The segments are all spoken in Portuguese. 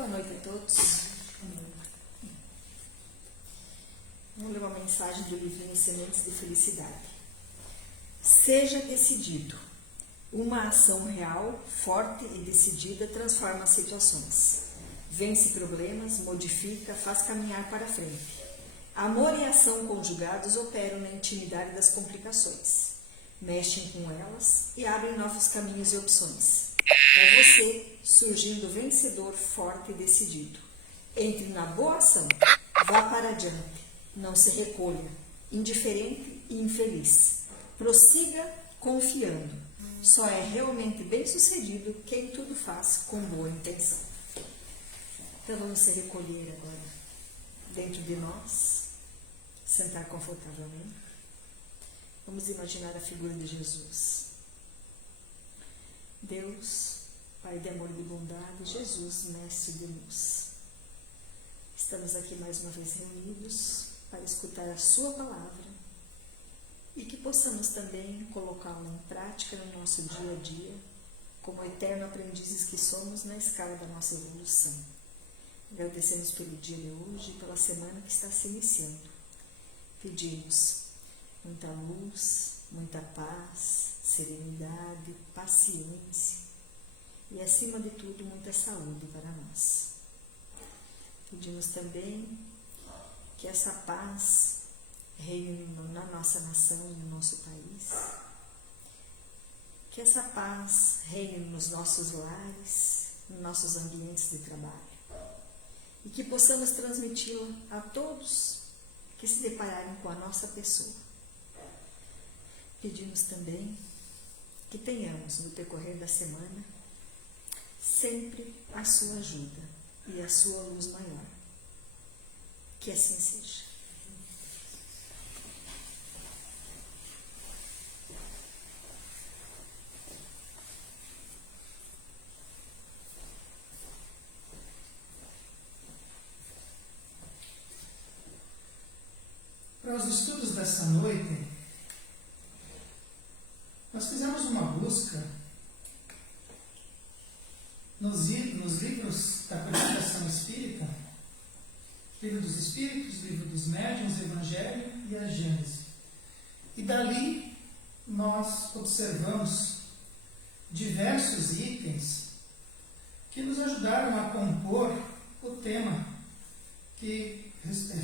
Boa noite a todos. Vamos ler uma mensagem do livrinho Sementes de Felicidade. Seja decidido. Uma ação real, forte e decidida transforma situações. Vence problemas, modifica, faz caminhar para frente. Amor e ação conjugados operam na intimidade das complicações. Mexem com elas e abrem novos caminhos e opções. É você surgindo vencedor, forte e decidido. Entre na boa ação, vá para adiante, não se recolha, indiferente e infeliz. Prossiga confiando. Só é realmente bem-sucedido quem tudo faz com boa intenção. Então vamos se recolher agora dentro de nós, sentar confortavelmente. Vamos imaginar a figura de Jesus. Deus, Pai de amor e de bondade, Jesus, Mestre de luz. Estamos aqui mais uma vez reunidos para escutar a Sua palavra e que possamos também colocá-la em prática no nosso dia a dia, como eternos aprendizes que somos na escala da nossa evolução. Agradecemos pelo dia de hoje e pela semana que está se iniciando. Pedimos muita luz, muita paz, serenidade, paciência e, acima de tudo, muita saúde para nós. Pedimos também que essa paz reine na nossa nação e no nosso país, que essa paz reine nos nossos lares, nos nossos ambientes de trabalho e que possamos transmiti-la a todos que se depararem com a nossa pessoa. Pedimos também que tenhamos no decorrer da semana sempre a sua ajuda e a sua luz maior. Que assim seja. Para os estudos dessa noite, nós fizemos uma busca nos livros da codificação espírita, Livro dos Espíritos, Livro dos Médiuns, Evangelho e a Gênese. E dali nós observamos diversos itens que nos ajudaram a compor o tema que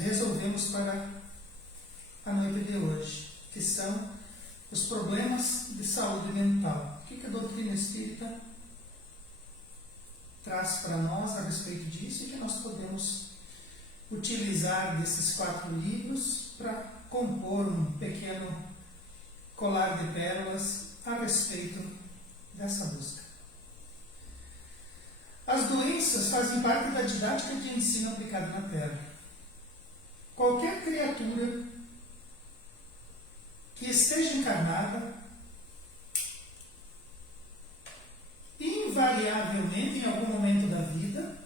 resolvemos para a noite de hoje, que são os problemas de saúde mental. O que a doutrina espírita traz para nós a respeito disso e que nós podemos utilizar desses 4 livros para compor um pequeno colar de pérolas a respeito dessa busca. As doenças fazem parte da didática de ensino aplicado na Terra. Qualquer criatura que esteja encarnada, invariavelmente, em algum momento da vida,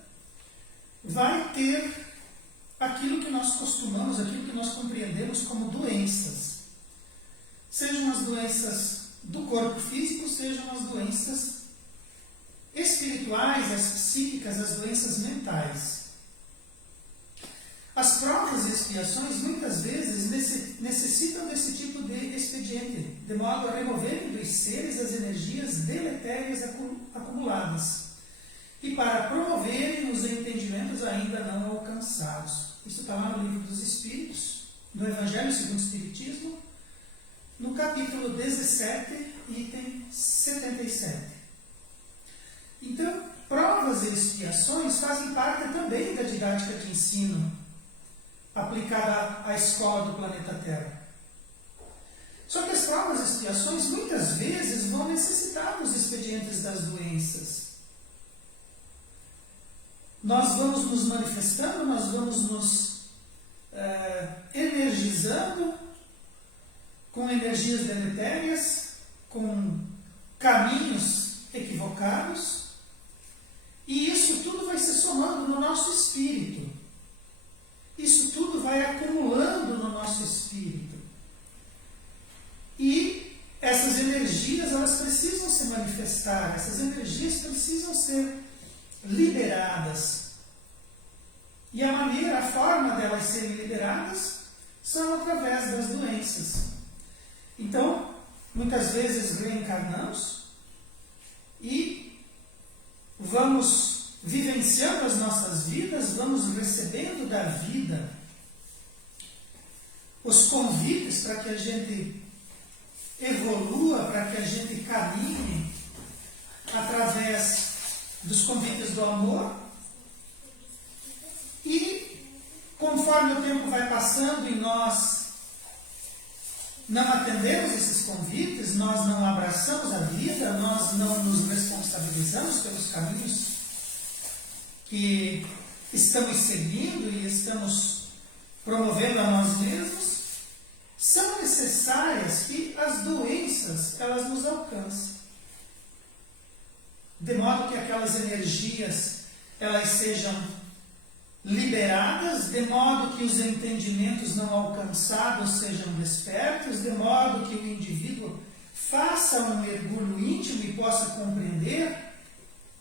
vai ter aquilo que nós costumamos, aquilo que nós compreendemos como doenças. Sejam as doenças do corpo físico, sejam as doenças espirituais, as psíquicas, as doenças mentais. As provas e expiações muitas vezes necessitam desse tipo de expediente, de modo a removerem dos seres as energias deletérias acumuladas e para promoverem os entendimentos ainda não alcançados. Isso está lá no Livro dos Espíritos, no Evangelho segundo o Espiritismo, no capítulo 17, item 77. Então, provas e expiações fazem parte também da didática de ensino aplicada à escola do planeta Terra. Só que as provas e expiações muitas vezes vão necessitar dos expedientes das doenças. Nós vamos nos manifestando, nós vamos nos energizando com energias deletérias, com caminhos equivocados, e isso tudo vai se somando no nosso espírito. Isso tudo vai acumulando no nosso espírito. E essas energias, elas precisam se manifestar, essas energias precisam ser liberadas E a forma delas serem liberadas são através das doenças. Então, muitas vezes reencarnamos e vamos vivenciando as nossas vidas, vamos recebendo da vida os convites para que a gente evolua, para que a gente caminhe através dos convites do amor. E conforme o tempo vai passando e nós não atendemos esses convites, nós não abraçamos a vida, nós não nos responsabilizamos pelos caminhos que estamos seguindo e estamos promovendo a nós mesmos, são necessárias que as doenças elas nos alcancem, de modo que aquelas energias elas sejam liberadas, de modo que os entendimentos não alcançados sejam despertos, de modo que o indivíduo faça um mergulho íntimo e possa compreender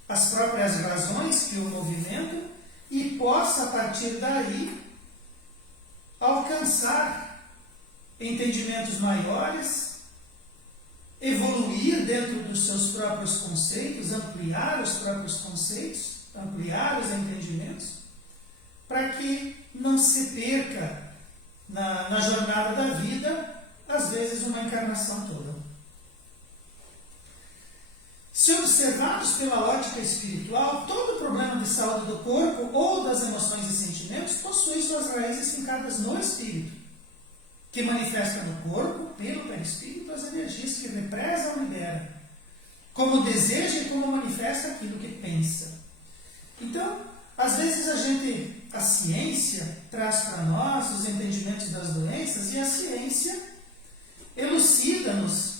as próprias razões que o movimentam e possa, a partir daí, alcançar entendimentos maiores, evoluir dentro dos seus próprios conceitos, ampliar os próprios conceitos, ampliar os entendimentos, para que não se perca na jornada da vida, às vezes, uma encarnação toda. Se observados pela ótica espiritual, todo problema de saúde do corpo ou das emoções e sentimentos possui suas raízes fincadas no espírito, que manifesta no corpo, pelo perispírito, as energias que represa ou libera, como deseja e como manifesta aquilo que pensa. Então, às vezes a ciência traz para nós os entendimentos das doenças e a ciência elucida-nos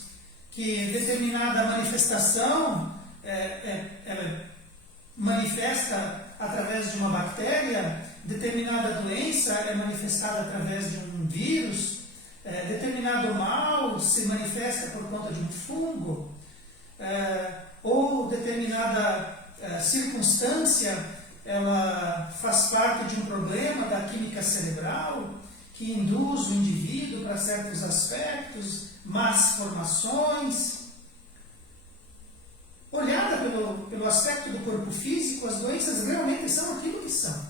que determinada manifestação ela manifesta através de uma bactéria, determinada doença é manifestada através de um vírus, determinado mal se manifesta por conta de um fungo, ou determinada circunstância ela faz parte de um problema da química cerebral que induz o indivíduo para certos aspectos, más formações. Olhada pelo aspecto do corpo físico, as doenças realmente são aquilo que são.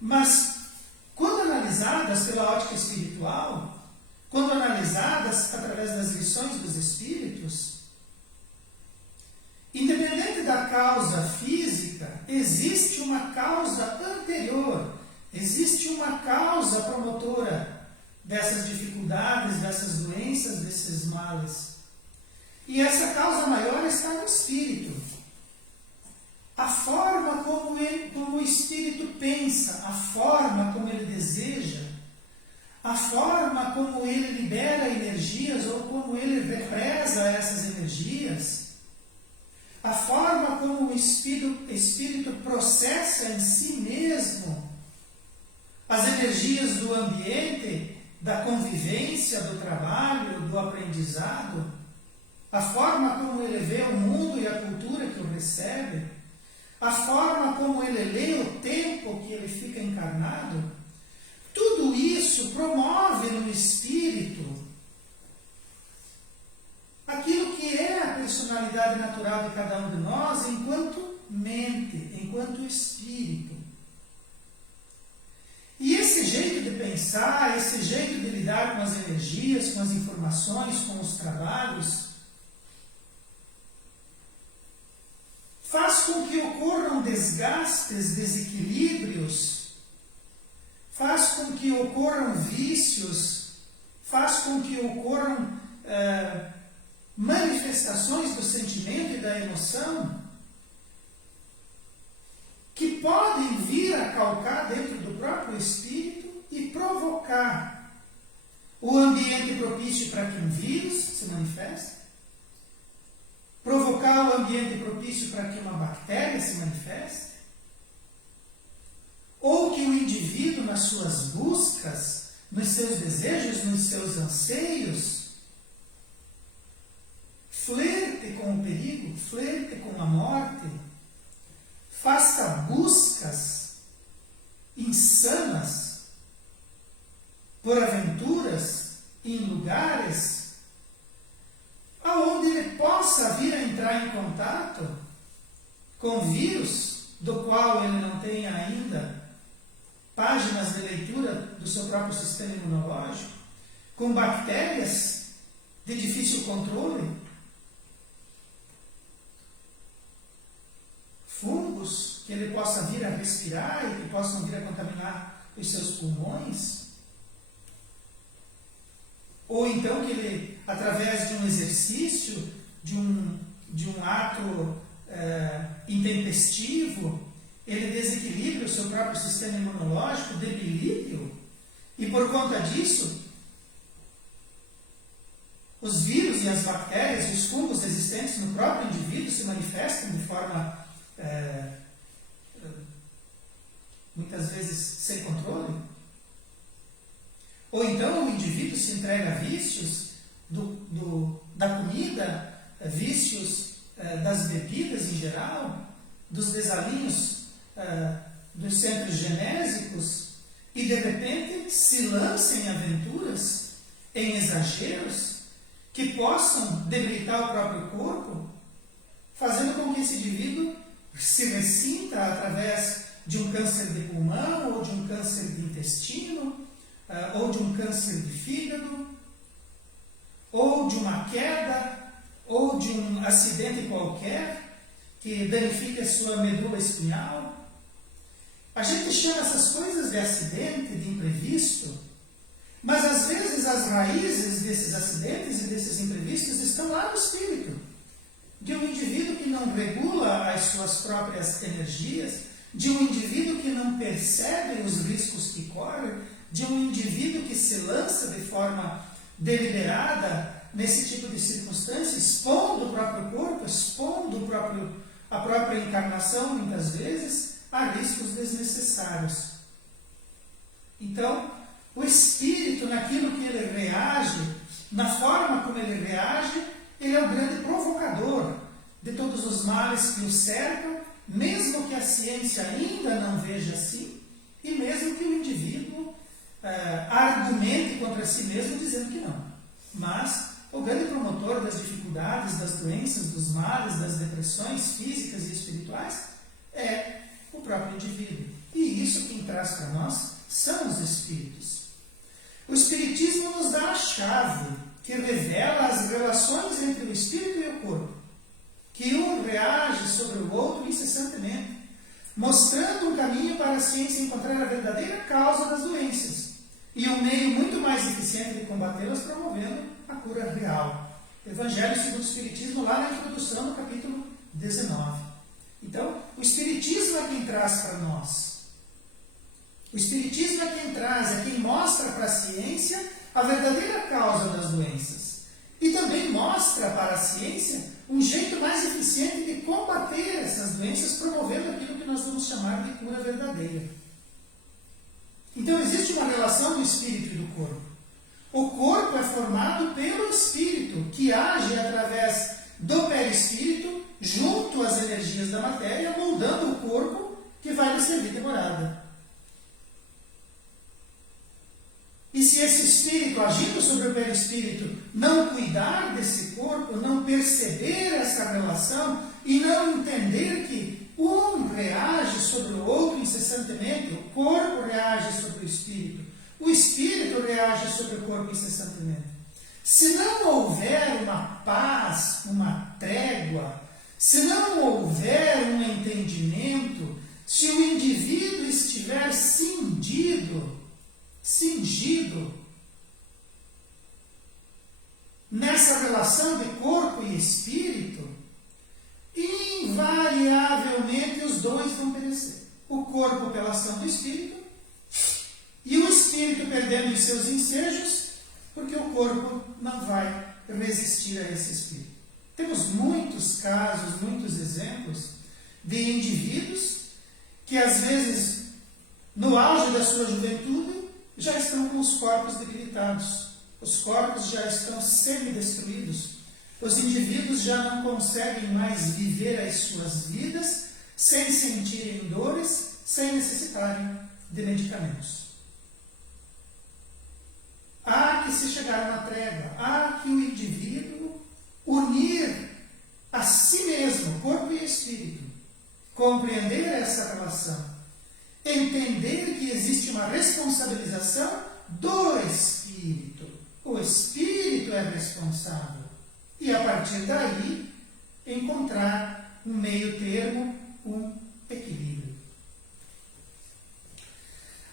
Mas, quando analisadas pela ótica espiritual, quando analisadas através das lições dos Espíritos, independente da causa física, existe uma causa anterior, existe uma causa promotora dessas dificuldades, dessas doenças, desses males. E essa causa maior está no espírito. A forma como o espírito pensa, a forma como ele deseja, a forma como ele libera energias ou como ele represa essas energias, a forma como o espírito processa em si mesmo as energias do ambiente, da convivência, do trabalho, do aprendizado, a forma como ele vê o mundo e a cultura que o recebe, a forma como ele lê o tempo que ele fica encarnado, tudo isso promove no espírito aquilo que é a personalidade natural de cada um de nós enquanto mente, enquanto espírito. E esse jeito de pensar, esse jeito de lidar com as energias, com as informações, com os trabalhos, faz com que ocorram desgastes, desequilíbrios, faz com que ocorram vícios, faz com que ocorram manifestações do sentimento e da emoção que podem vir a calcar dentro do próprio espírito e provocar o ambiente propício para que um vírus se manifeste, provocar o ambiente propício para que uma bactéria se manifeste, ou que o indivíduo, nas suas buscas, nos seus desejos, nos seus anseios, flerte com o perigo, flerte com a morte, faça buscas insanas por aventuras em lugares aonde ele possa vir a entrar em contato com vírus do qual ele não tenha ainda páginas de leitura do seu próprio sistema imunológico, com bactérias de difícil controle, fungos que ele possa vir a respirar e que possam vir a contaminar os seus pulmões, ou então que ele, através de um exercício, de um ato intempestivo, ele desequilibre o seu próprio sistema imunológico, debilite-o, e por conta disso, os vírus e as bactérias e os fungos existentes no próprio indivíduo se manifestam de forma muitas vezes sem controle. Ou então o indivíduo se entrega a vícios da comida, vícios das bebidas em geral, dos desalinhos dos centros genésicos, e de repente se lança em aventuras, em exageros, que possam debilitar o próprio corpo, fazendo com que esse indivíduo se ressinta através de um câncer de pulmão, ou de um câncer de intestino, ou de um câncer de fígado, ou de uma queda, ou de um acidente qualquer que danifique a sua medula espinhal. A gente chama essas coisas de acidente, de imprevisto, mas às vezes as raízes desses acidentes e desses imprevistos estão lá no espírito, de um indivíduo que não regula as suas próprias energias, de um indivíduo que não percebe os riscos que corre, de um indivíduo que se lança de forma deliberada nesse tipo de circunstância, expondo o próprio corpo, expondo a própria encarnação, muitas vezes, a riscos desnecessários. Então, o espírito, naquilo que ele reage, na forma como ele reage, ele é o grande provocador de todos os males que o cercam, mesmo que a ciência ainda não veja assim, e mesmo que o indivíduo argumente contra si mesmo dizendo que não. Mas o grande promotor das dificuldades, das doenças, dos males, das depressões físicas e espirituais é o próprio indivíduo. E isso quem traz para nós são os espíritos. O espiritismo nos dá a chave que revela as relações entre o espírito e o corpo, que um reage sobre o outro incessantemente, mostrando um caminho para a ciência encontrar a verdadeira causa das doenças e um meio muito mais eficiente de combatê-las, promovendo a cura real. Evangelho segundo o Espiritismo, lá na introdução, no capítulo 19. Então, o Espiritismo é quem traz para nós. O Espiritismo é quem traz, é quem mostra para a ciência a verdadeira causa das doenças. E também mostra para a ciência um jeito mais eficiente de combater essas doenças, promovendo aquilo que nós vamos chamar de cura verdadeira. Então, existe uma relação do espírito e do corpo. O corpo é formado pelo espírito, que age através do perispírito, junto às energias da matéria, moldando o corpo que vai lhe servir de morada. E se esse espírito, agindo sobre o perispírito, não cuidar desse corpo, não perceber essa relação e não entender que um reage sobre o outro incessantemente, o corpo reage sobre o espírito reage sobre o corpo incessantemente. Se não houver uma paz, uma trégua, se não houver um entendimento, se o indivíduo estiver cingido nessa relação de corpo e espírito, invariavelmente os dois vão perecer. O corpo pela ação do espírito e o espírito perdendo os seus ensejos, porque o corpo não vai resistir a esse espírito. Temos muitos casos, muitos exemplos de indivíduos que às vezes, no auge da sua juventude, já estão com os corpos debilitados. Os corpos já estão semi-destruídos. Os indivíduos já não conseguem mais viver as suas vidas sem sentirem dores, sem necessitarem de medicamentos. Há que se chegar a uma trégua, há que o indivíduo unir a si mesmo, corpo e espírito, compreender essa relação, entender que existe uma responsabilização do espírito. O espírito é responsável. E a partir daí, encontrar um meio termo, um equilíbrio.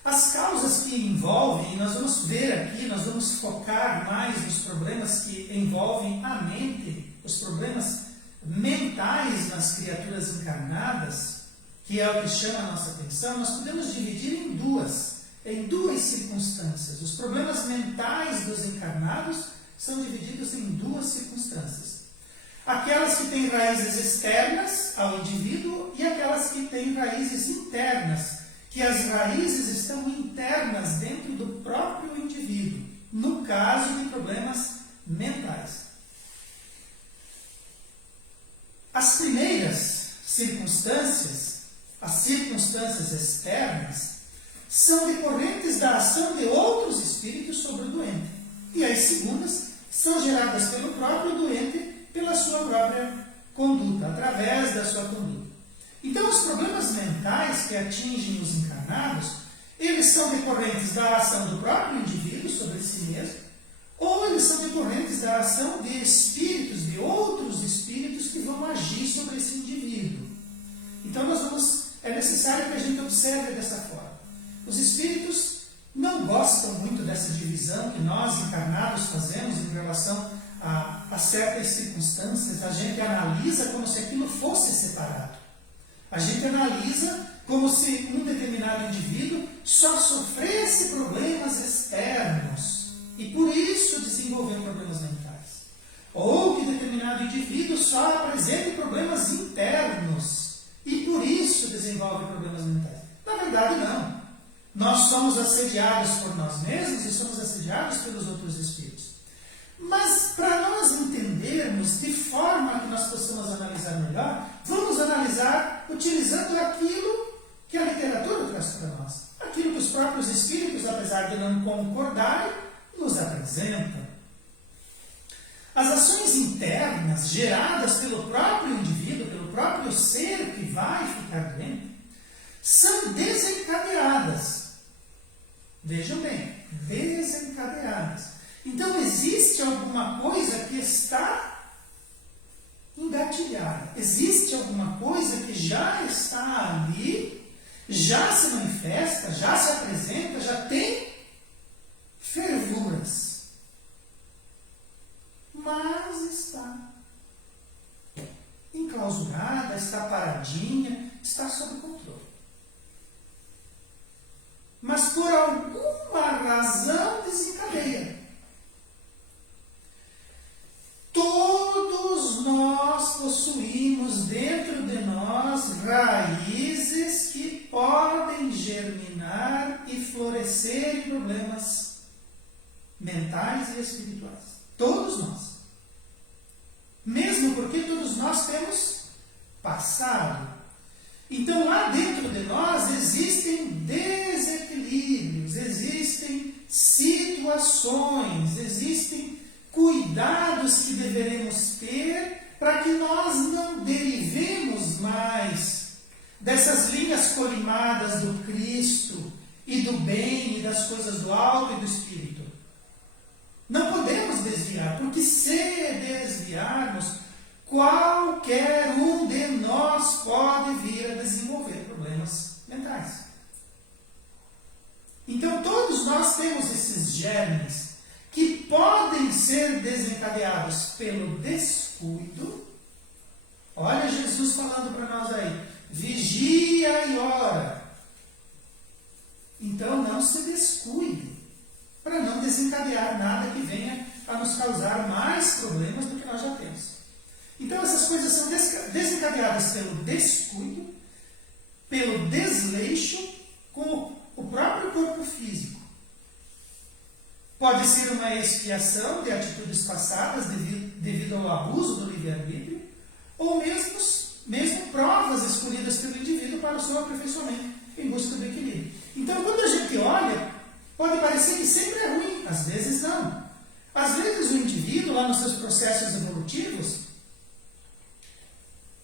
As causas que envolvem, e nós vamos ver aqui, nós vamos focar mais nos problemas que envolvem a mente, os problemas mentais nas criaturas encarnadas, que é o que chama a nossa atenção, nós podemos dividir em duas circunstâncias. Os problemas mentais dos encarnados são divididos em duas circunstâncias. Aquelas que têm raízes externas ao indivíduo e aquelas que têm raízes internas, que as raízes estão internas dentro do próprio indivíduo, no caso de problemas mentais. As primeiras circunstâncias, as circunstâncias externas, são decorrentes da ação de outros espíritos sobre o doente. E as segundas são geradas pelo próprio doente, pela sua própria conduta, através da sua conduta. Então, os problemas mentais que atingem os encarnados, eles são decorrentes da ação do próprio indivíduo sobre si mesmo, ou eles são decorrentes da ação de espíritos, de outros espíritos que vão agir sobre esse indivíduo. Então, é necessário que a gente observe dessa forma. Os espíritos não gostam muito dessa divisão que nós, encarnados, fazemos em relação a certas circunstâncias. A gente analisa como se aquilo fosse separado. A gente analisa como se um determinado indivíduo só sofresse problemas externos e por isso desenvolveu problemas mentais. Ou que determinado indivíduo só apresente problemas internos e por isso desenvolve problemas mentais. Na verdade, não. Nós somos assediados por nós mesmos e somos assediados pelos outros espíritos. Mas, para nós entendermos de forma que nós possamos analisar melhor, vamos analisar utilizando aquilo que a literatura traz para nós. Aquilo que os próprios espíritos, apesar de não concordarem, nos apresentam. As ações internas geradas pelo próprio indivíduo, pelo próprio ser que vai ficar doente, são desencadeadas. Vejam bem, desencadeadas. Então, existe alguma coisa que está engatilhada. Existe alguma coisa que já está ali, já se manifesta, já se apresenta, já tem fervuras. Mas está enclausurada, está paradinha, está sob controle. Mas por alguma razão desencadeia. Todos nós possuímos dentro de nós raízes que podem germinar e florescer em problemas mentais e espirituais. Todos nós. Mesmo porque todos nós temos passado. Então, lá dentro de nós existem desequilíbrios, existem situações, existem cuidados que deveremos ter para que nós não derivemos mais dessas linhas colimadas do Cristo e do bem e das coisas do alto e do Espírito. Não podemos desviar, porque se desviarmos, qualquer um de nós pode vir a desenvolver problemas mentais. Então, todos nós temos esses germes que podem ser desencadeados pelo descuido. Olha Jesus falando para nós aí, vigia e ora. Então, não se descuide, para não desencadear nada que venha a nos causar mais problemas do que nós já temos. Então, essas coisas são desencadeadas pelo descuido, pelo desleixo com o próprio corpo físico. Pode ser uma expiação de atitudes passadas devido ao abuso do livre-arbítrio, ou mesmo provas escolhidas pelo seu aperfeiçoamento, em busca do equilíbrio. Então, quando a gente olha, pode parecer que sempre é ruim, às vezes não. Às vezes o indivíduo, lá nos seus processos evolutivos,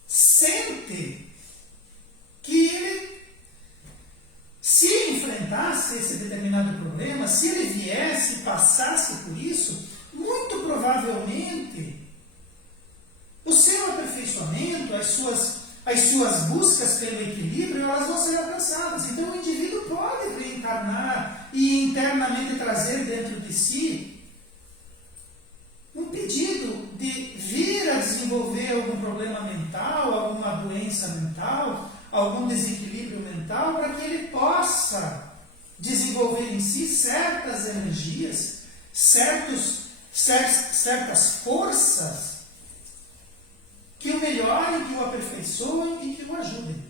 sente que ele, se enfrentasse esse determinado problema, se ele viesse e passasse por isso, muito provavelmente o seu aperfeiçoamento, as suas buscas pelo equilíbrio, elas vão ser alcançadas. Então o indivíduo pode reencarnar e internamente trazer dentro de si um pedido de vir a desenvolver algum problema mental, alguma doença mental, algum desequilíbrio mental, para que ele possa desenvolver em si certas energias, certas forças que o melhorem, que o aperfeiçoem e que o ajudem.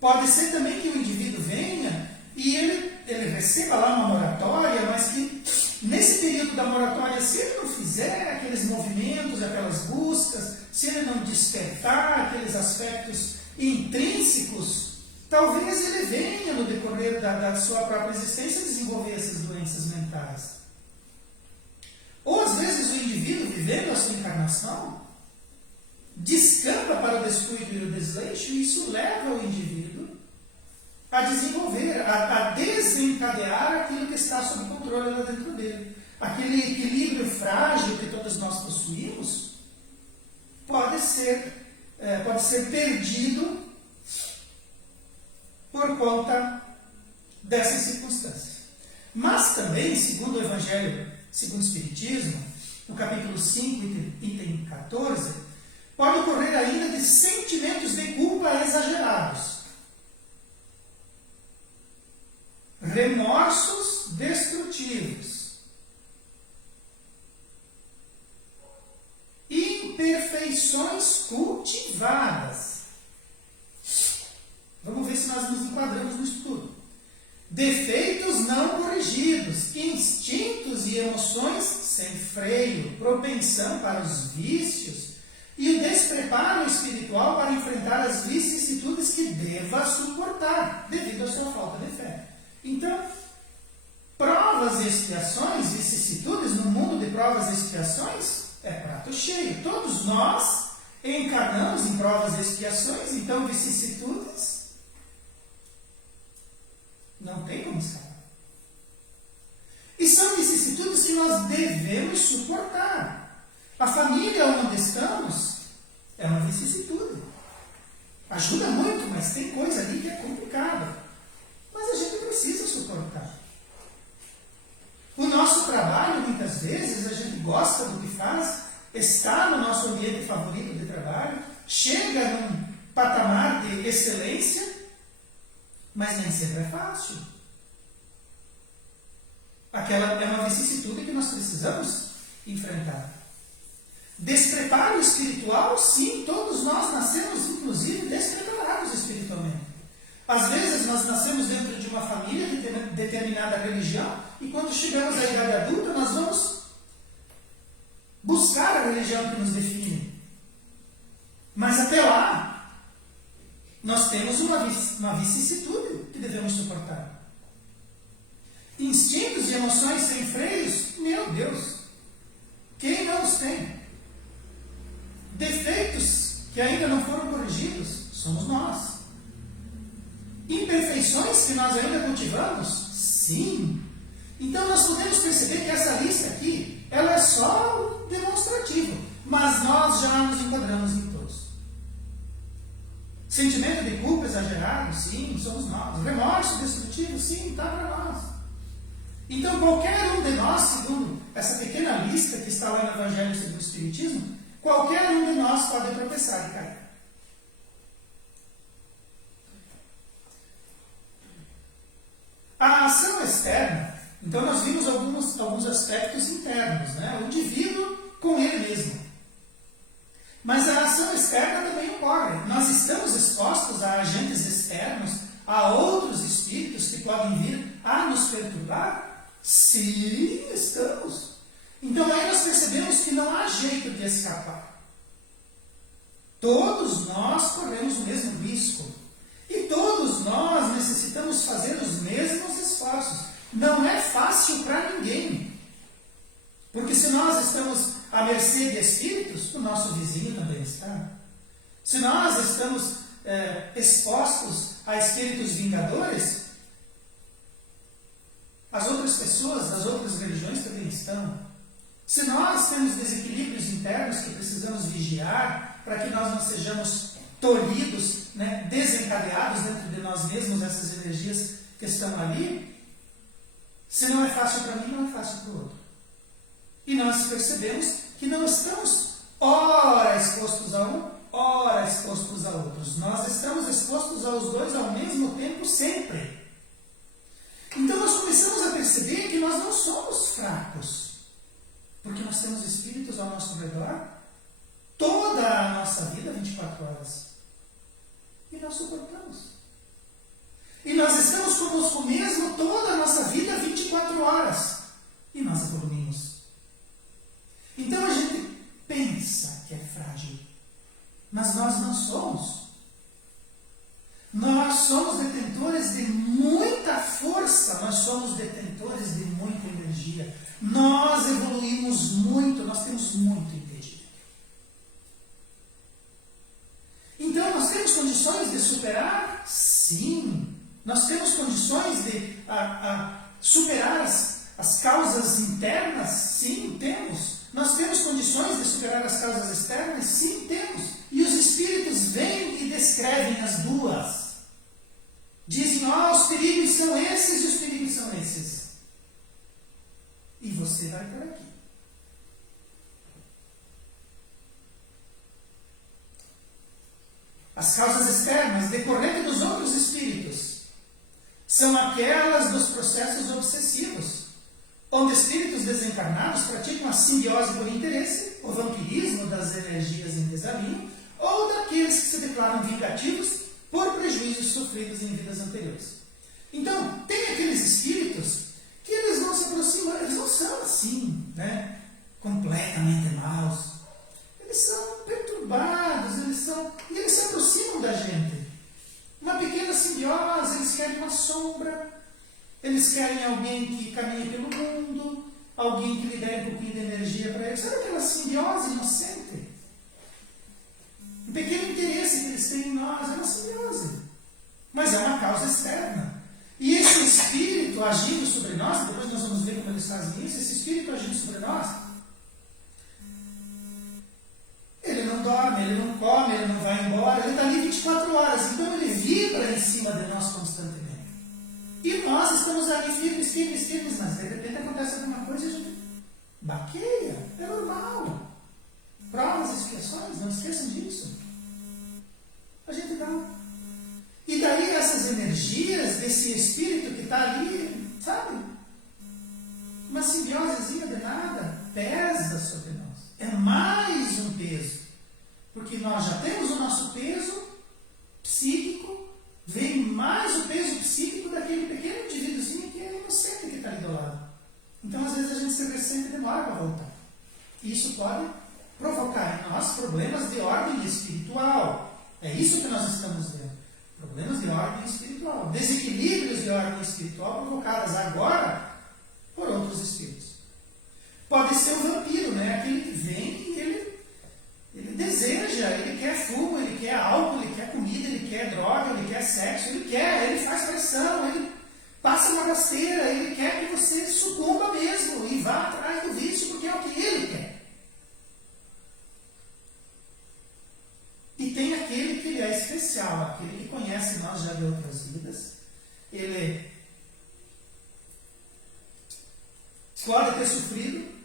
Pode ser também que o indivíduo venha e ele receba lá uma moratória, mas que nesse período da moratória, se ele não fizer aqueles movimentos, aquelas buscas, se ele não despertar aqueles aspectos intrínsecos, talvez ele venha no decorrer da sua própria existência desenvolver essas doenças mentais. Ou às vezes o indivíduo, vivendo a sua encarnação, descamba para o descuido e o desleixo, e isso leva o indivíduo a desenvolver, a desencadear aquilo que está sob controle lá dentro dele. Aquele equilíbrio frágil que todos nós possuímos pode ser perdido por conta dessas circunstâncias. Mas também, segundo o Evangelho, segundo o Espiritismo, no capítulo 5, item 14, pode ocorrer ainda de sentimentos de culpa exagerados, remorsos destrutivos, imperfeições cultivadas. Vamos ver se nós nos enquadramos no estudo. Defeitos não corrigidos, instintos e emoções sem freio, propensão para os vícios e o despreparo espiritual para enfrentar as vicissitudes que deva suportar devido à sua falta de fé. Então, provas e expiações, vicissitudes no mundo de provas e expiações é prato cheio. Todos nós encarnamos em provas e expiações, então vicissitudes não tem como escapar. E são vicissitudes que nós devemos suportar. A família onde estamos é uma vicissitude. Ajuda muito, mas tem coisa ali que é complicada. Mas a gente precisa suportar. O nosso trabalho, muitas vezes, a gente gosta do que faz, está no nosso ambiente favorito de trabalho, chega num patamar de excelência, mas nem sempre é fácil. Aquela é uma vicissitude que nós precisamos enfrentar. Despreparo espiritual, sim, todos nós nascemos, inclusive, despreparados espiritualmente. Às vezes nós nascemos dentro de uma família de determinada religião e quando chegamos à idade adulta nós vamos buscar a religião que nos define. Mas até lá nós temos uma vicissitude que devemos suportar. Instintos e emoções sem freios, meu Deus, quem não os tem? Defeitos que ainda não foram corrigidos, somos nós. Imperfeições que nós ainda cultivamos? Sim. Então nós podemos perceber que essa lista aqui, ela é só um demonstrativo, mas nós já nos enquadramos em todos. Sentimento de culpa exagerado? Sim, somos nós. Remorso destrutivo? Sim, está para nós. Então qualquer um de nós, segundo essa pequena lista que está lá no Evangelho segundo o Espiritismo, qualquer um de nós pode tropeçar e cair. A ação externa, então nós vimos alguns aspectos internos, né? O indivíduo com ele mesmo. Mas a ação externa também ocorre. Nós estamos expostos a agentes externos, a outros espíritos que podem vir a nos perturbar? Sim, estamos. Então aí nós percebemos que não há jeito de escapar. Todos nós corremos o mesmo risco. E todos nós necessitamos fazer os mesmos esforços. Não é fácil para ninguém. Porque se nós estamos à mercê de espíritos, o nosso vizinho também está. Se nós estamos expostos a espíritos vingadores, as outras pessoas das outras religiões também estão. Se nós temos desequilíbrios internos que precisamos vigiar para que nós não sejamos tolhidos, né, desencadeados dentro de nós mesmos, essas energias que estão ali, se não é fácil para mim, não é fácil para o outro. E nós percebemos que não estamos ora expostos a um, ora expostos a outros. Nós estamos expostos aos dois ao mesmo tempo, sempre. Então nós começamos a perceber que nós não somos fracos, porque nós temos espíritos ao nosso redor toda a nossa vida, 24 horas. E nós suportamos. E nós estamos conosco mesmo toda a nossa vida, 24 horas. E nós evoluímos. Então a gente pensa que é frágil, mas nós não somos. Nós somos detentores de muita força, nós somos detentores de muita energia. Nós evoluímos muito, nós temos muito entendimento. Então nós temos condições de superar? Sim. Nós temos condições de superar as causas internas? Sim, temos. Nós temos condições de superar as causas externas? Sim, temos. E os espíritos vêm e descrevem as duas. Dizem, os perigos são esses e os perigos são esses. E você vai por aqui. As causas externas, decorrentes dos outros espíritos, são aquelas dos processos obsessivos, onde espíritos desencarnados praticam a simbiose por interesse, o vampirismo das energias em desalinho, ou daqueles que se declaram vingativos por prejuízos sofridos em vidas anteriores. Então, tem aqueles espíritos que eles não se aproximam, eles não são assim, né, completamente maus. Eles são perturbados, e eles se aproximam da gente. Uma pequena simbiose, eles querem uma sombra, eles querem alguém que caminhe pelo mundo, alguém que lhe dê um pouquinho de energia para eles. Sabe aquela simbiose inocente? Um pequeno interesse que eles têm em nós é uma simbiose. Mas é uma causa externa. E esse espírito agindo sobre nós, depois nós vamos ver como eles fazem isso, esse espírito agindo sobre nós, ele não dorme, ele não come, ele não vai embora, ele está ali 24 horas, então ele vibra em cima de nós constantemente. E nós estamos ali firmes, mas de repente acontece alguma coisa e a gente baqueia, é normal. Provas e expiações, não esqueçam disso. A gente dá. E daí essas energias desse espírito que está ali, sabe? Uma simbiosezinha de nada, pesa sobre nós. É mais um peso. Porque nós já temos o nosso peso psíquico, vem mais o peso psíquico daquele pequeno indivíduozinho que é inocente que está ali do lado. Então, às vezes, a gente se ressente e demora para voltar. Isso pode provocar em nós problemas de ordem espiritual. É isso que nós estamos vendo. Problemas de ordem espiritual. Desequilíbrios de ordem espiritual provocados agora por outros espíritos. Pode ser o vampiro, né? Aquele que vem e ele deseja, ele quer fumo, ele quer álcool, ele quer comida, ele quer droga, ele quer sexo, ele faz pressão, ele passa uma rasteira, ele quer que você sucumba mesmo e vá atrás do vício, porque é o que ele quer. E tem aquele que ele é especial, aquele que conhece nós já de outras vidas. Ele pode ter sofrido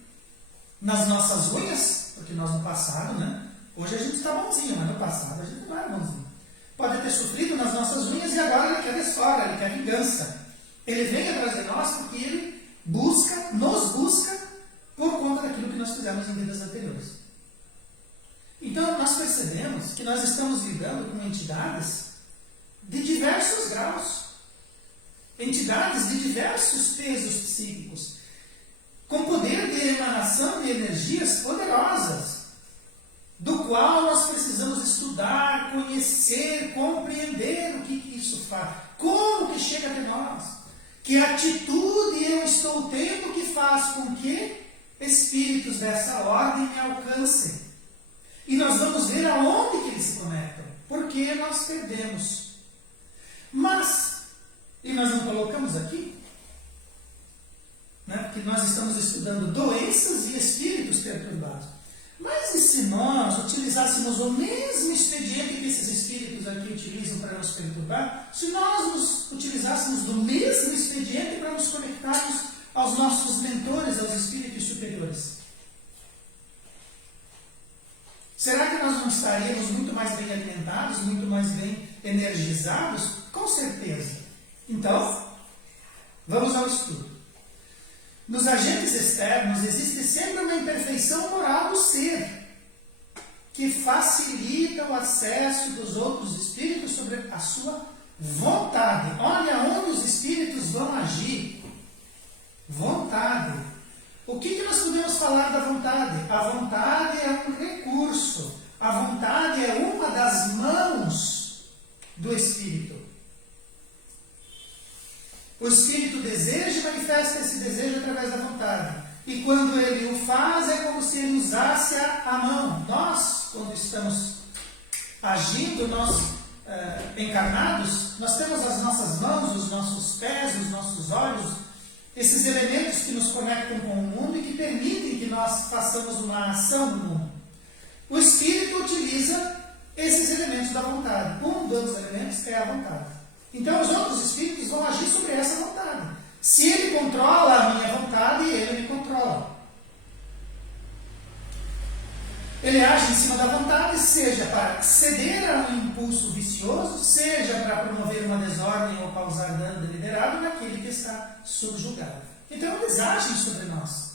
nas nossas unhas, porque nós no passado, né? Hoje a gente está bonzinho, mas no passado a gente não era bonzinho. Pode ter sofrido nas nossas unhas e agora ele quer desfora, ele quer vingança. Ele vem atrás de nós porque ele nos busca por conta daquilo que nós fizemos em vidas anteriores. Então nós percebemos que nós estamos lidando com entidades de diversos graus, entidades de diversos pesos psíquicos, com poder de emanação de energias poderosas. do qual nós precisamos estudar, conhecer, compreender o que isso faz, como que chega até nós, que atitude eu estou tendo que faz com que espíritos dessa ordem me alcancem. E nós vamos ver aonde que eles se conectam, porque nós perdemos. Mas, e nós não colocamos aqui, né, porque nós estamos estudando doenças e espíritos perturbados. Mas e se nós utilizássemos o mesmo expediente que esses espíritos aqui utilizam para nos perturbar, se nós nos utilizássemos do mesmo expediente para nos conectarmos aos nossos mentores, aos espíritos superiores, será que nós não estaríamos muito mais bem alimentados, muito mais bem energizados? Com certeza. Então, vamos ao estudo. Nos agentes externos existe sempre uma imperfeição moral do ser, que facilita o acesso dos outros espíritos sobre a sua vontade. Olha onde os espíritos vão agir. Vontade. O que nós podemos falar da vontade? A vontade é um recurso. A vontade é uma das mãos do espírito. O espírito deseja e manifesta esse desejo através da vontade. E quando ele o faz, é como se ele usasse a mão. Nós, quando estamos agindo, nós encarnados, nós temos as nossas mãos, os nossos pés, os nossos olhos, esses elementos que nos conectam com o mundo e que permitem que nós façamos uma ação no mundo. O espírito utiliza esses elementos da vontade. Um dos elementos é a vontade. Então os outros espíritos vão agir sobre essa vontade. Se ele controla a minha vontade, ele me controla. Ele age em cima da vontade, seja para ceder a um impulso vicioso, seja para promover uma desordem ou causar dano deliberado naquele que está subjugado. Então eles agem sobre nós.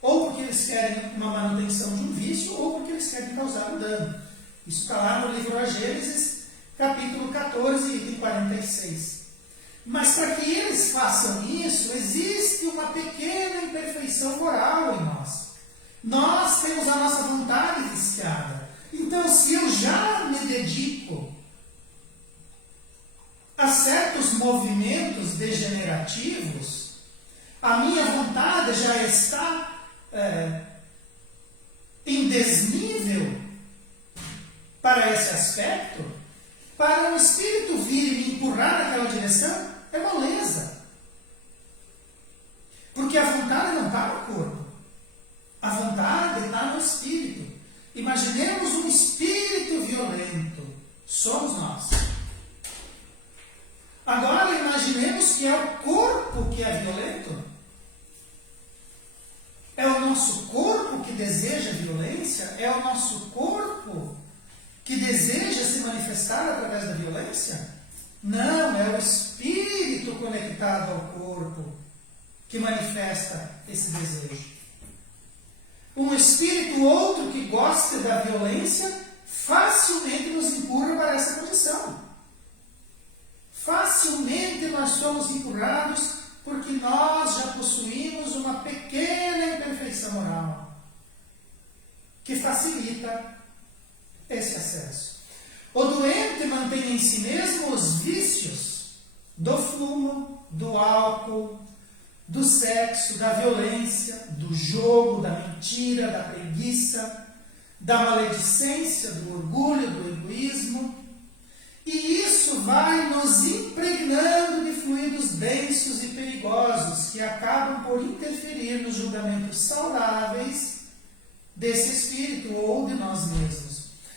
Ou porque eles querem uma manutenção de um vício, ou porque eles querem causar um dano. Isso está lá no livro A Gênesis, capítulo 14, item 46. Mas para que eles façam isso, existe uma pequena imperfeição moral em nós. Nós temos a nossa vontade viciada. Então, se eu já me dedico a certos movimentos degenerativos, a minha vontade já está em desnível para esse aspecto. Para o espírito vir e me empurrar naquela direção, é moleza. Porque a vontade não está no corpo. A vontade está no espírito. Imaginemos um espírito violento. Somos nós. Agora imaginemos que é o corpo que é violento. É o nosso corpo que deseja violência? É o nosso corpo que deseja se manifestar através da violência? Não, é o espírito conectado ao corpo que manifesta esse desejo. Um espírito outro que gosta da violência facilmente nos empurra para essa condição. Facilmente nós somos empurrados porque nós já possuímos uma pequena imperfeição moral que facilita esse acesso. O doente mantém em si mesmo os vícios do fumo, do álcool, do sexo, da violência, do jogo, da mentira, da preguiça, da maledicência, do orgulho, do egoísmo. E isso vai nos impregnando de fluidos densos e perigosos que acabam por interferir nos julgamentos saudáveis desse espírito ou de nós mesmos.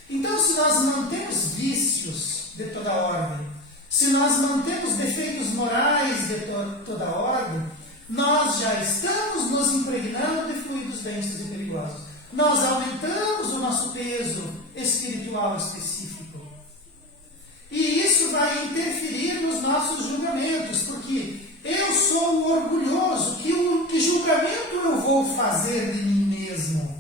Então, se nós mantemos vícios de toda ordem, se nós mantemos defeitos morais de toda ordem, nós já estamos nos impregnando de fluidos densos e perigosos. Nós aumentamos o nosso peso espiritual específico. E isso vai interferir nos nossos julgamentos, porque eu sou o orgulhoso. Que julgamento eu vou fazer de mim mesmo?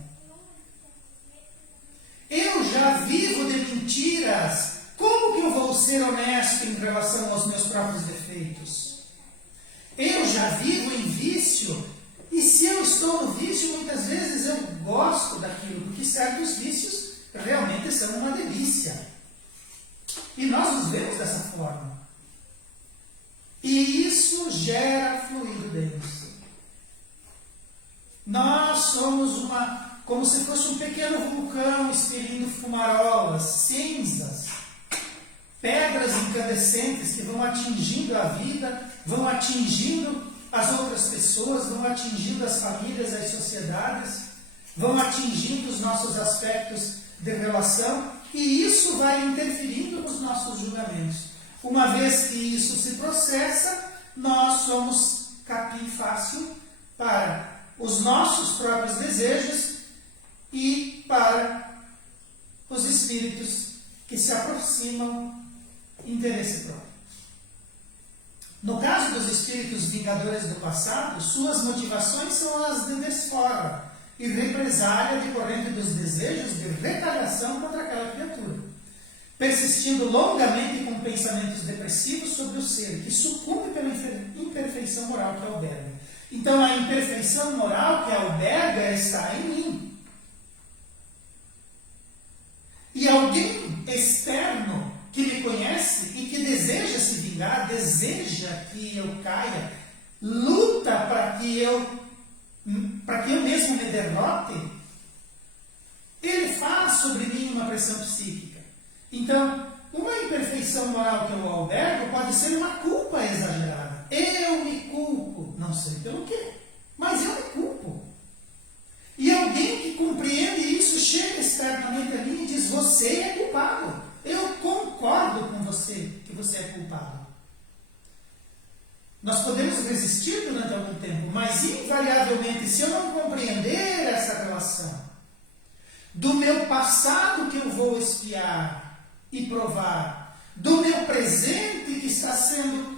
Eu já vivo de mentiras. Como que eu vou ser honesto em relação aos meus próprios defeitos? Eu já vivo em vício. E se eu estou no vício, muitas vezes eu gosto daquilo, porque certos vícios realmente são uma delícia. E nós nos vemos dessa forma. E isso gera fluido denso. Nós somos como se fosse um pequeno vulcão expelindo fumarolas, cinzas, pedras incandescentes que vão atingindo a vida, vão atingindo as outras pessoas, vão atingindo as famílias, as sociedades, vão atingindo os nossos aspectos de relação, e isso vai interferindo nos nossos julgamentos. Uma vez que isso se processa, nós somos capim fácil para os nossos próprios desejos e para os espíritos que se aproximam interesse próprio. No caso dos espíritos vingadores do passado, suas motivações são as de desforra e represália decorrente dos desejos de retaliação contra aquela criatura, persistindo longamente com pensamentos depressivos sobre o ser, que sucumbe pela imperfeição moral que alberga. Então, a imperfeição moral que alberga está em mim. E alguém externo que me conhece e que deseja se vingar, deseja que eu caia, luta para que eu mesmo me derrote, ele faz sobre mim uma pressão psíquica. Então, uma imperfeição moral que eu albergo pode ser uma culpa exagerada. Eu me culpo, não sei pelo quê, mas eu me culpo. E alguém que compreende isso chega externamente a mim e diz: você é culpado. Eu concordo com você que você é culpado. Nós podemos resistir durante algum tempo, mas invariavelmente, se eu não compreender essa relação do meu passado que eu vou espiar e provar, do meu presente que está sendo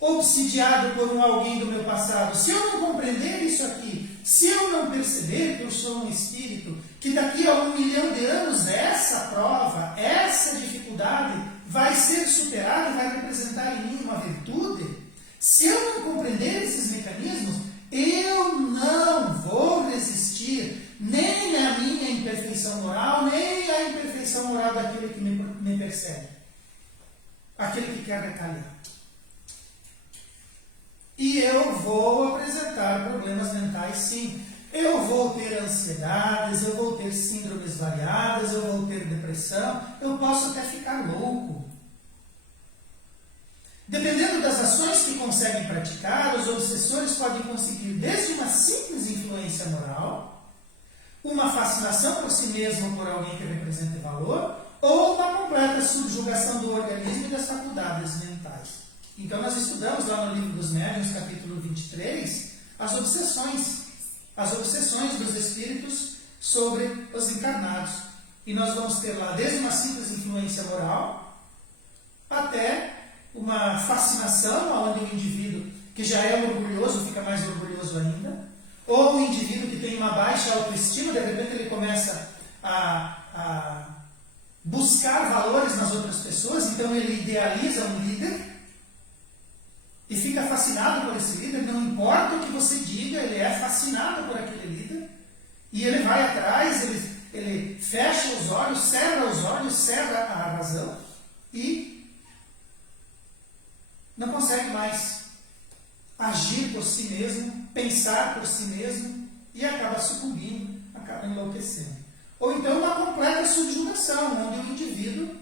obsidiado por alguém do meu passado, se eu não compreender isso aqui, se eu não perceber que eu sou um espírito, que daqui a 1 milhão de anos essa prova, essa dificuldade vai ser superada e vai representar em mim uma virtude, se eu não compreender esses mecanismos, eu não vou resistir nem à minha imperfeição moral, nem à imperfeição moral daquele que me persegue, aquele que quer retaliar. E eu vou apresentar problemas mentais, sim. Eu vou ter ansiedades, eu vou ter síndromes variadas, eu vou ter depressão, eu posso até ficar louco. Dependendo das ações que conseguem praticar, os obsessores podem conseguir desde uma simples influência moral, uma fascinação por si mesmo por alguém que represente valor, ou uma completa subjugação do organismo e das faculdades mentais. Então, nós estudamos lá no Livro dos Médiuns, capítulo 23, as obsessões dos espíritos sobre os encarnados. E nós vamos ter lá desde uma simples influência moral até uma fascinação, onde o indivíduo que já é orgulhoso fica mais orgulhoso ainda, ou o indivíduo que tem uma baixa autoestima, de repente ele começa a buscar valores nas outras pessoas, então ele idealiza um líder e fica fascinado por esse líder, não importa o que você diga, ele é fascinado por aquele líder, e ele vai atrás, ele fecha os olhos, cerra a razão, e não consegue mais agir por si mesmo, pensar por si mesmo, e acaba sucumbindo, acaba enlouquecendo. Ou então uma completa subjugação, onde o indivíduo,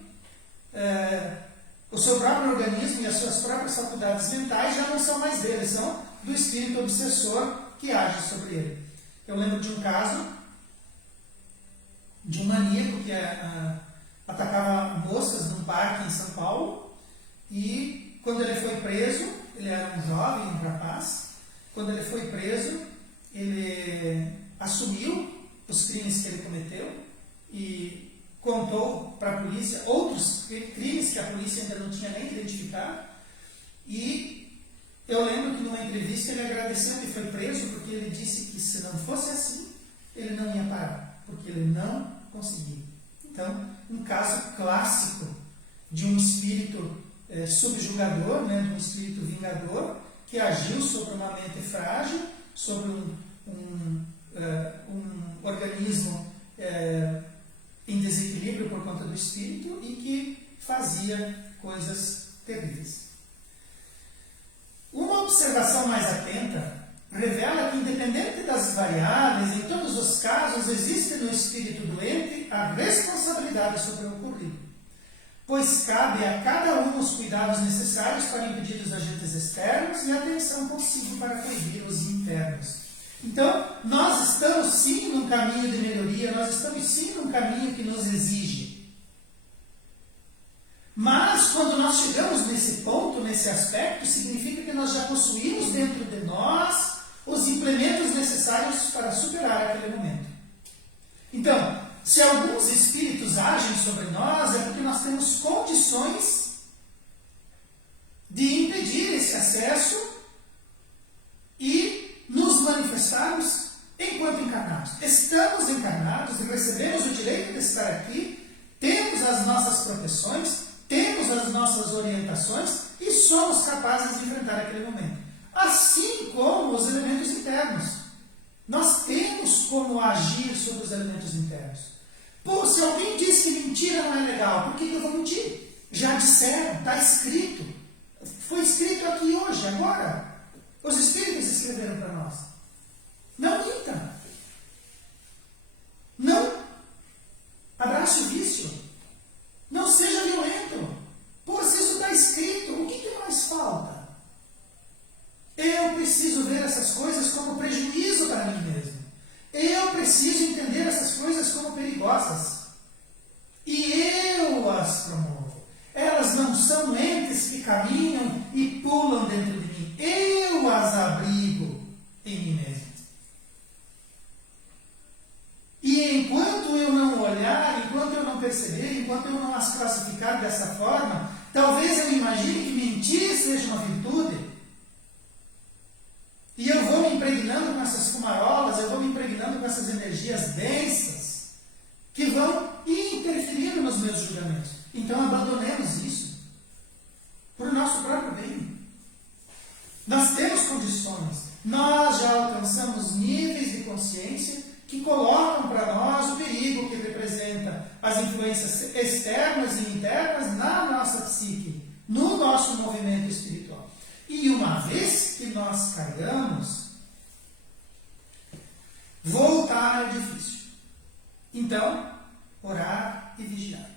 o seu próprio organismo e as suas próprias faculdades mentais já não são mais dele, são do espírito obsessor que age sobre ele. Eu lembro de um caso de um maníaco que atacava moças num parque em São Paulo, e quando ele foi preso, ele era um jovem, um rapaz, quando ele foi preso, ele assumiu os crimes que ele cometeu e contou para a polícia outros crimes que a polícia ainda não tinha nem identificado. E eu lembro que numa entrevista ele agradeceu que foi preso, porque ele disse que se não fosse assim, ele não ia parar, porque ele não conseguia. Então, um caso clássico de um espírito subjugador, né, de um espírito vingador, que agiu sobre uma mente frágil, sobre um organismo em desequilíbrio por conta do espírito e que fazia coisas terríveis. Uma observação mais atenta revela que, independente das variáveis, em todos os casos existe no espírito doente a responsabilidade sobre o ocorrido, pois cabe a cada um os cuidados necessários para impedir os agentes externos e a atenção possível para coibir os internos. Então, nós estamos sim num caminho de melhoria, nós estamos sim num caminho que nos exige. Mas, quando nós chegamos nesse ponto, nesse aspecto, significa que nós já possuímos dentro de nós os implementos necessários para superar aquele momento. Então, se alguns espíritos agem sobre nós, é porque nós temos condições de impedir esse acesso e nos manifestarmos enquanto encarnados. Estamos encarnados e recebemos o direito de estar aqui, temos as nossas proteções, temos as nossas orientações e somos capazes de enfrentar aquele momento. Assim como os elementos internos. Nós temos como agir sobre os elementos internos. Pô, se alguém diz que mentira não é legal, por que eu vou mentir? Já disseram, está escrito. Foi escrito aqui hoje, agora. Os Espíritos escreveram para nós. Não minta. Não abrace o vício. Não seja violento. Pô, se isso está escrito, o que mais falta? Eu preciso ver essas coisas como prejuízo para mim mesmo. Eu preciso entender essas coisas como perigosas. E eu as promovo. Elas não são entes que caminham e pulam dentro de mim. Eu as abrigo em mim mesmo. E enquanto eu não olhar, enquanto eu não perceber, enquanto eu não as classificar dessa forma, talvez eu imagine que mentir seja uma virtude. E eu vou me impregnando com essas fumarolas, eu vou me impregnando com essas energias densas que vão interferindo nos meus julgamentos. Então abandonemos isso para o nosso próprio bem. Nós temos condições, nós já alcançamos níveis de consciência que colocam para nós o perigo que representa as influências externas e internas na nossa psique, no nosso movimento espiritual. E uma vez que nós caigamos, voltar é difícil. Então, orar e vigiar.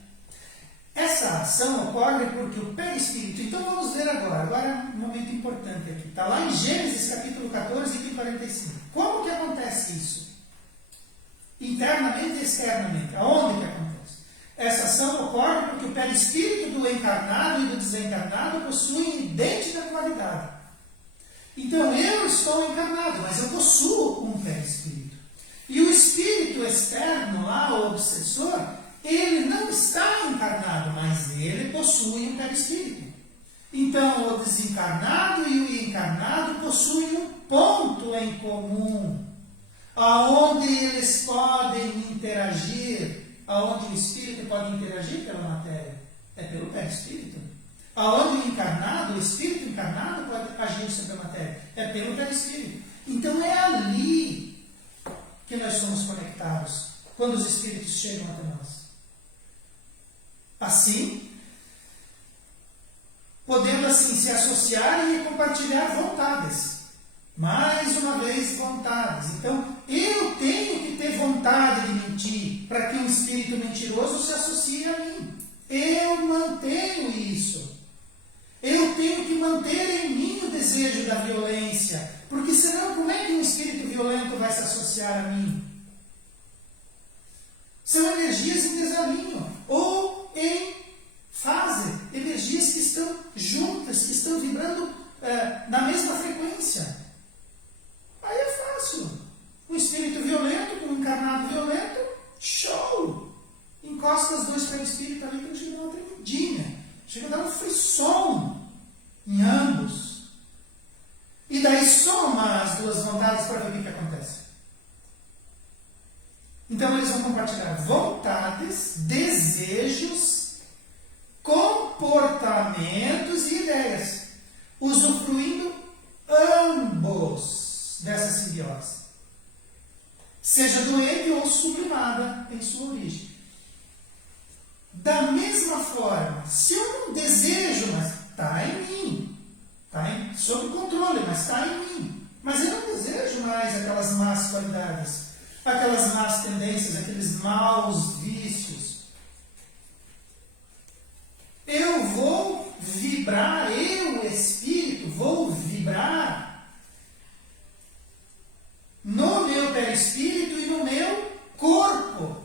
Essa ação ocorre porque o perispírito... Então vamos ver agora é um momento importante aqui. Está lá em Gênesis capítulo 14, item 45. Como que acontece isso? Internamente e externamente. Aonde que acontece? Essa ação ocorre porque o perispírito do encarnado e do desencarnado possuem idêntica qualidade. Então eu estou encarnado, mas eu possuo um perispírito. E o espírito externo lá, o obsessor, ele não está encarnado, mas ele possui um perispírito. Então o desencarnado e o encarnado possuem um ponto em comum, aonde eles podem interagir. Aonde o espírito pode interagir pela matéria? É pelo perispírito. Aonde o espírito encarnado pode agir sobre a matéria? É pelo perispírito. Então é ali que nós somos conectados, quando os espíritos chegam até nós. Assim, podendo assim se associar e compartilhar vontades. Mais uma vez, vontades. Então, eu tenho que ter vontade de mentir para que um espírito mentiroso se associe a mim. Eu mantenho isso. Eu tenho que manter em mim o desejo da violência, porque senão como é que um espírito violento vai se associar a mim? São energias em desalinho, ou em fase, energias que estão juntas, que estão vibrando na mesma frequência. Aí é fácil. Um espírito violento com um encarnado violento, show! Encosta os dois perispíritos ali que chega a dar uma tremidinha. Chega a dar um frisson em ambos. E daí soma as duas vontades para ver o que acontece. Então eles vão compartilhar vontades, desejos, comportamentos e ideias, usufruindo ambos dessa simbiose, seja doente ou sublimada em sua origem. Da mesma forma, se eu não desejo, mas está em mim, está sob controle, mas está em mim, mas eu não desejo mais aquelas más qualidades, aquelas más tendências, aqueles maus vícios. Eu vou vibrar, eu, espírito, vou vibrar no meu perispírito e no meu corpo.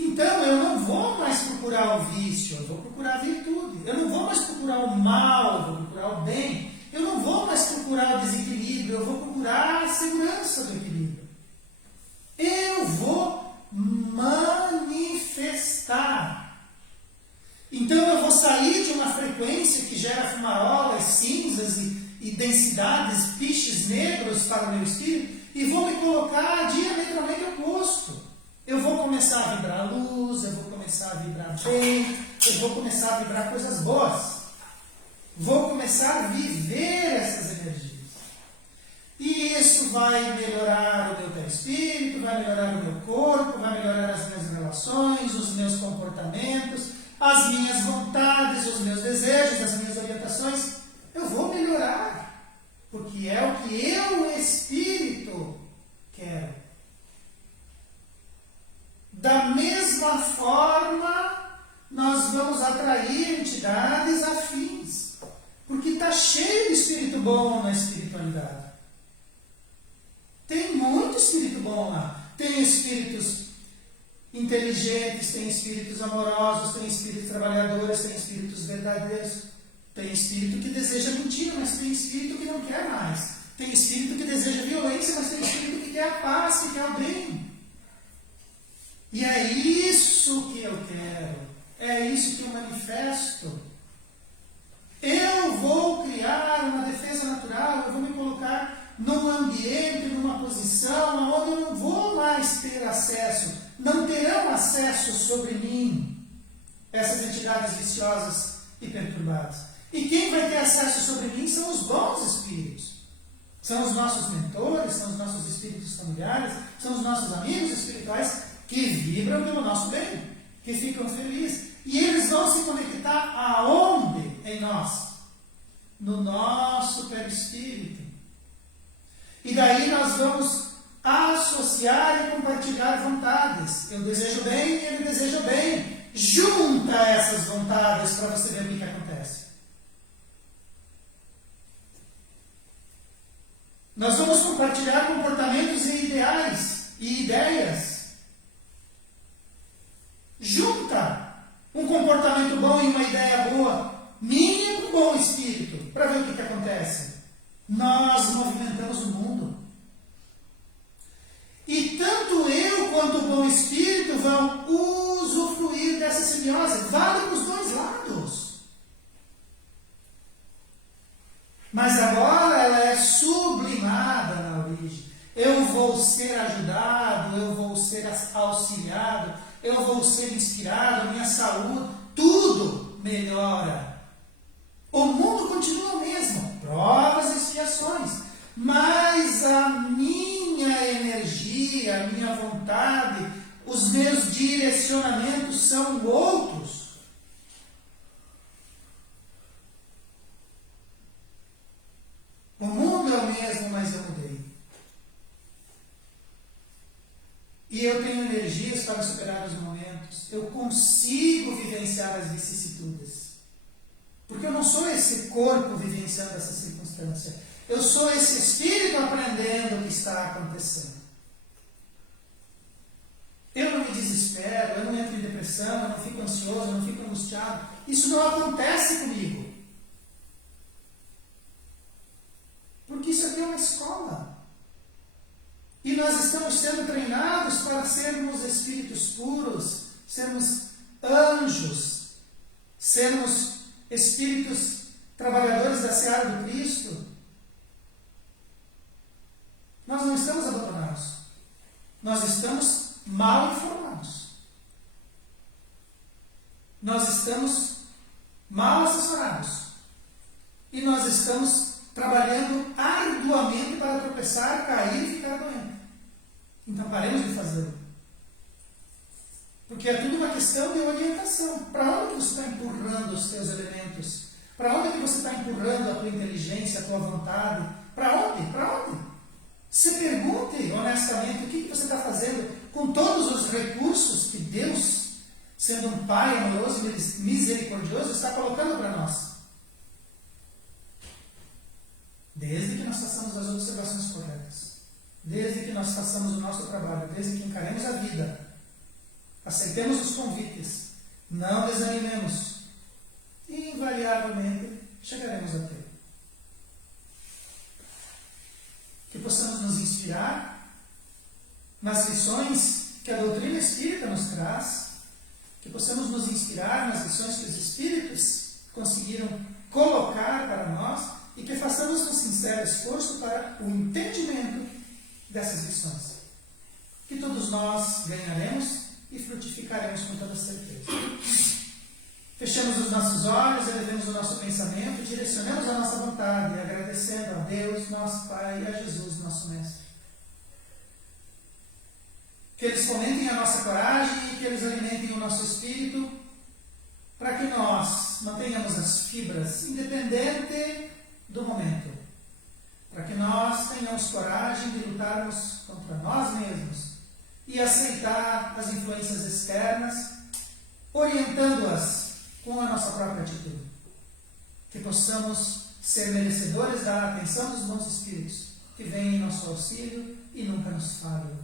Então, eu não vou mais procurar o vício, eu vou procurar a virtude. Eu não vou mais procurar o mal, eu vou procurar o bem. Eu não vou mais procurar o desequilíbrio, eu vou procurar a segurança do equilíbrio. Eu vou manifestar. Então, eu vou sair de uma frequência que gera fumarolas, cinzas e densidades, piches negros para o meu espírito e vou me colocar diametralmente oposto. Eu vou começar a vibrar luz, eu vou começar a vibrar bem, eu vou começar a vibrar coisas boas. Vou começar a viver essas energias. E isso vai melhorar o meu perispírito, vai melhorar o meu corpo, vai melhorar as minhas relações, os meus comportamentos, as minhas vontades, os meus desejos, as minhas orientações. Eu vou melhorar, porque é o que eu, espírito, quero. Da mesma forma, nós vamos atrair entidades afins, porque está cheio de espírito bom na espiritualidade. Tem muito espírito bom lá. Tem espíritos inteligentes, tem espíritos amorosos, tem espíritos trabalhadores, tem espíritos verdadeiros. Tem espírito que deseja mentira, mas tem espírito que não quer mais. Tem espírito que deseja violência, mas tem espírito que quer a paz, que quer o bem. E é isso que eu quero, é isso que eu manifesto. Eu vou criar uma defesa natural, eu vou me colocar num ambiente, numa posição onde eu não vou mais ter acesso, não terão acesso sobre mim essas entidades viciosas e perturbadas. E quem vai ter acesso sobre mim são os bons espíritos. São os nossos mentores, são os nossos espíritos familiares, são os nossos amigos espirituais que vibram pelo nosso bem, que ficam felizes. E eles vão se conectar aonde em nós? No nosso perispírito. E daí nós vamos associar e compartilhar vontades. Eu desejo bem e ele deseja bem. Junta essas vontades para você ver o que acontece. Nós vamos compartilhar comportamentos e ideais e ideias. Junta um comportamento bom e uma ideia boa, minha e um bom espírito, para ver o que acontece. Nós movimentamos o mundo. E tanto eu quanto o bom espírito vão usufruir dessa simbiose. Vale para os dois lados. Mas agora ela é sublimada na origem. Eu vou ser ajudado, eu vou ser auxiliado, eu vou ser inspirado, minha saúde, tudo melhora. O mundo continua o mesmo, provas e expiações, mas a minha energia, a minha vontade, os meus direcionamentos são outros. O mundo é o mesmo, mas eu mudei. E eu tenho energias para superar os momentos. Eu consigo vivenciar as vicissitudes. Porque eu não sou esse corpo vivenciando essa circunstância. Eu sou esse espírito aprendendo o que está acontecendo. Eu não me desespero, eu não entro em depressão, eu não fico ansioso, eu não fico angustiado. Isso não acontece comigo. Porque isso aqui é uma escola. E nós estamos sendo treinados para sermos espíritos puros, sermos anjos, sermos espíritos trabalhadores da seara do Cristo. Nós não estamos abandonados. Nós estamos mal informados. Nós estamos mal assessorados. E nós estamos trabalhando arduamente para tropeçar, cair e ficar doente. Então paremos de fazê-lo. Porque é tudo uma questão de orientação. Para onde você está empurrando os teus elementos? Para onde que você está empurrando a tua inteligência, a tua vontade? Para onde? Para onde? Se pergunte honestamente o que você está fazendo com todos os recursos que Deus, sendo um Pai amoroso e misericordioso, está colocando para nós. Desde que nós façamos as observações corretas, desde que nós façamos o nosso trabalho, desde que encaremos a vida, aceitemos os convites, não desanimemos, e invariavelmente chegaremos a ter. Que possamos nos inspirar nas lições que a doutrina espírita nos traz, que possamos nos inspirar nas lições que os espíritos conseguiram colocar para nós e que façamos um sincero esforço para o entendimento dessas lições. Que todos nós ganharemos e frutificaremos com toda certeza. Fechamos os nossos olhos, elevemos o nosso pensamento, direcionemos a nossa vontade, agradecendo a Deus, nosso Pai, e a Jesus, nosso Mestre. Que eles fomentem a nossa coragem e que eles alimentem o nosso espírito, para que nós mantenhamos as fibras, independente do momento. Para que nós tenhamos coragem de lutarmos contra nós mesmos e aceitar as influências externas, orientando-as com a nossa própria atitude. Que possamos ser merecedores da atenção dos bons espíritos que vêm em nosso auxílio e nunca nos falham.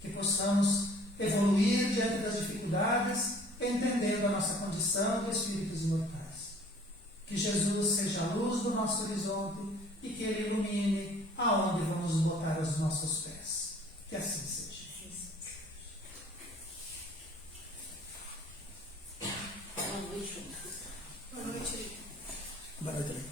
Que possamos evoluir diante das dificuldades, entendendo a nossa condição de espíritos imortais. Que Jesus seja a luz do nosso horizonte e que Ele ilumine aonde vamos botar os nossos pés. Que assim seja. Boa noite. Boa noite.